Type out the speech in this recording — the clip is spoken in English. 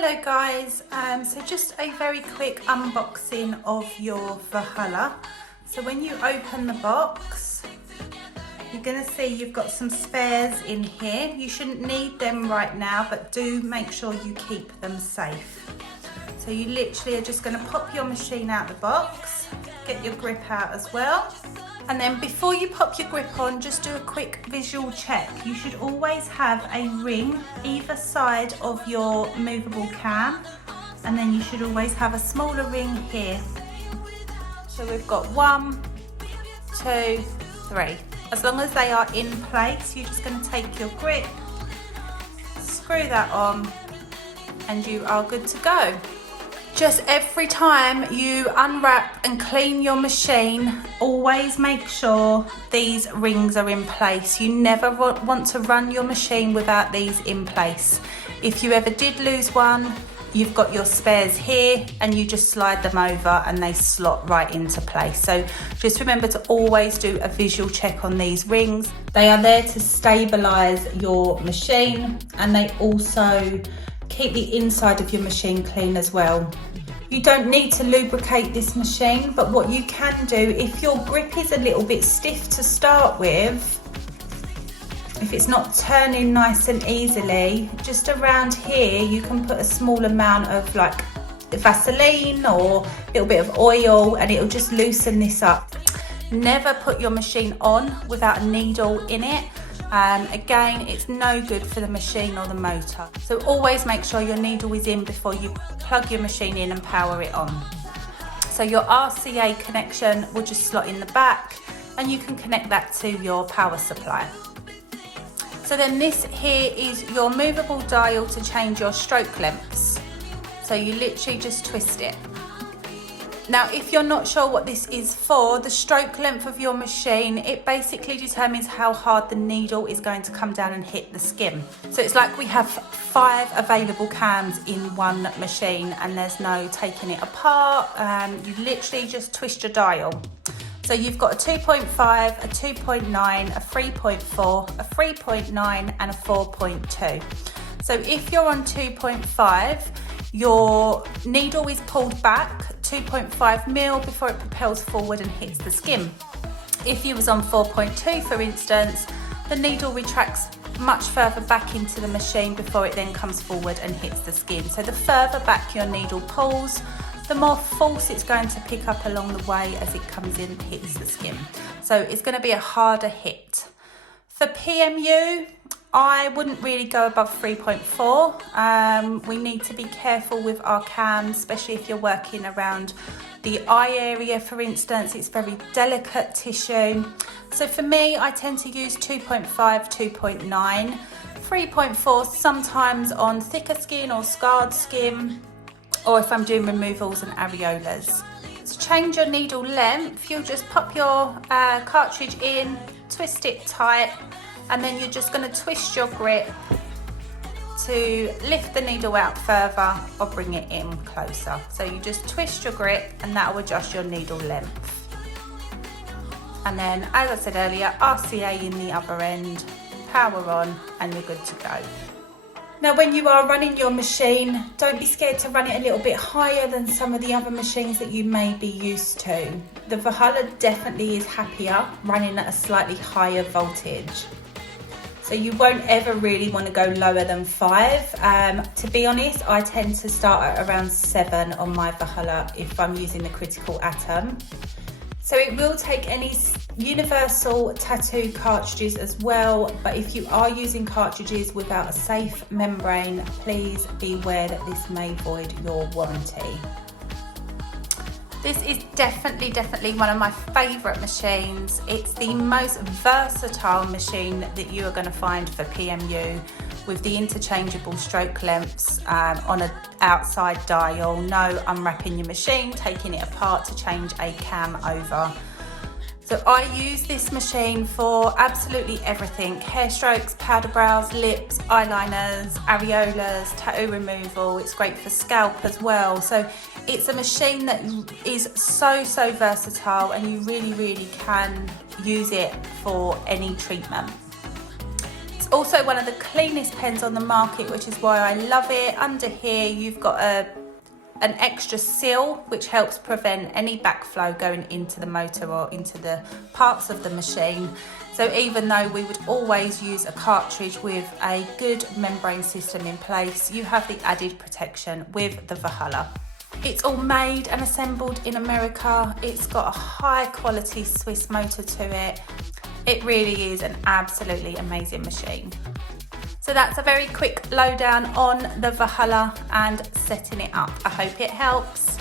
Hello guys, so just a very quick unboxing of your Valhalla. So when you open the box, you're going to see you've got some spares in here. You shouldn't need them right now, but do make sure you keep them safe. So you literally are just going to pop your machine out the box, get your grip out as well. And then before you pop your grip on, just do a quick visual check. You should always have a ring either side of your movable cam, and then you should always have a smaller ring here. So we've got 1, 2, 3. As long as they are in place, you're just going to take your grip, screw that on, and you are good to go. Just every time you unwrap and clean your machine, always make sure these rings are in place. You never want to run your machine without these in place. If you ever did lose one, you've got your spares here and you just slide them over and they slot right into place. So just remember to always do a visual check on these rings. They are there to stabilize your machine, and they also keep the inside of your machine clean as well. You don't need to lubricate this machine, but what you can do, if your grip is a little bit stiff to start with, if it's not turning nice and easily, just around here you can put a small amount of like Vaseline or a little bit of oil, and it'll just loosen this up. Never put your machine on without a needle in it. Again, it's no good for the machine or the motor. So always make sure your needle is in before you plug your machine in and power it on. So your RCA connection will just slot in the back, and you can connect that to your power supply. So then this here is your movable dial to change your stroke lengths. So you literally just twist it. Now, if you're not sure what this is for, the stroke length of your machine, it basically determines how hard the needle is going to come down and hit the skim. So it's like we have 5 available cams in one machine, and there's no taking it apart. You literally just twist your dial. So you've got a 2.5, a 2.9, a 3.4, a 3.9 and a 4.2. So if you're on 2.5, your needle is pulled back 2.5 mil before it propels forward and hits the skim. If you was on 4.2, for instance, the needle retracts much further back into the machine before it then comes forward and hits the skin. So the further back your needle pulls, the more force it's going to pick up along the way as it comes in and hits the skin. So it's going to be a harder hit. For PMU, I wouldn't really go above 3.4. We need to be careful with our cams, especially if you're working around the eye area, for instance. It's very delicate tissue. So for me, I tend to use 2.5, 2.9, 3.4 sometimes on thicker skin or scarred skin, or if I'm doing removals and areolas. To change your needle length, you'll just pop your cartridge in, twist it tight, and then you're just going to twist your grip to lift the needle out further or bring it in closer. So you just twist your grip and that will adjust your needle length. And then, as I said earlier, RCA in the other end, power on, and you're good to go. Now when you are running your machine, don't be scared to run it a little bit higher than some of the other machines that you may be used to. The Valhalla definitely is happier running at a slightly higher voltage. So you won't ever really want to go lower than 5. To be honest, I tend to start at around 7 on my Valhalla if I'm using the critical atom. So it will take any universal tattoo cartridges as well, but if you are using cartridges without a safe membrane, please be aware that this may void your warranty. This is definitely one of my favourite machines. It's the most versatile machine that you are going to find for PMU, with the interchangeable stroke lengths on an outside dial. No unwrapping your machine, taking it apart to change a cam over. So I use this machine for absolutely everything: hair strokes, powder brows, lips, eyeliners, areolas, tattoo removal. It's great for scalp as well. So it's a machine that is so versatile, and you really can use it for any treatment. It's also one of the cleanest pens on the market, which is why I love it. Under here you've got an extra seal which helps prevent any backflow going into the motor or into the parts of the machine. So even though we would always use a cartridge with a good membrane system in place, you have the added protection with the Valhalla. It's all made and assembled in America. It's got a high quality Swiss motor to it. It really is an absolutely amazing machine. So that's a very quick lowdown on the Valhalla and setting it up. I hope it helps.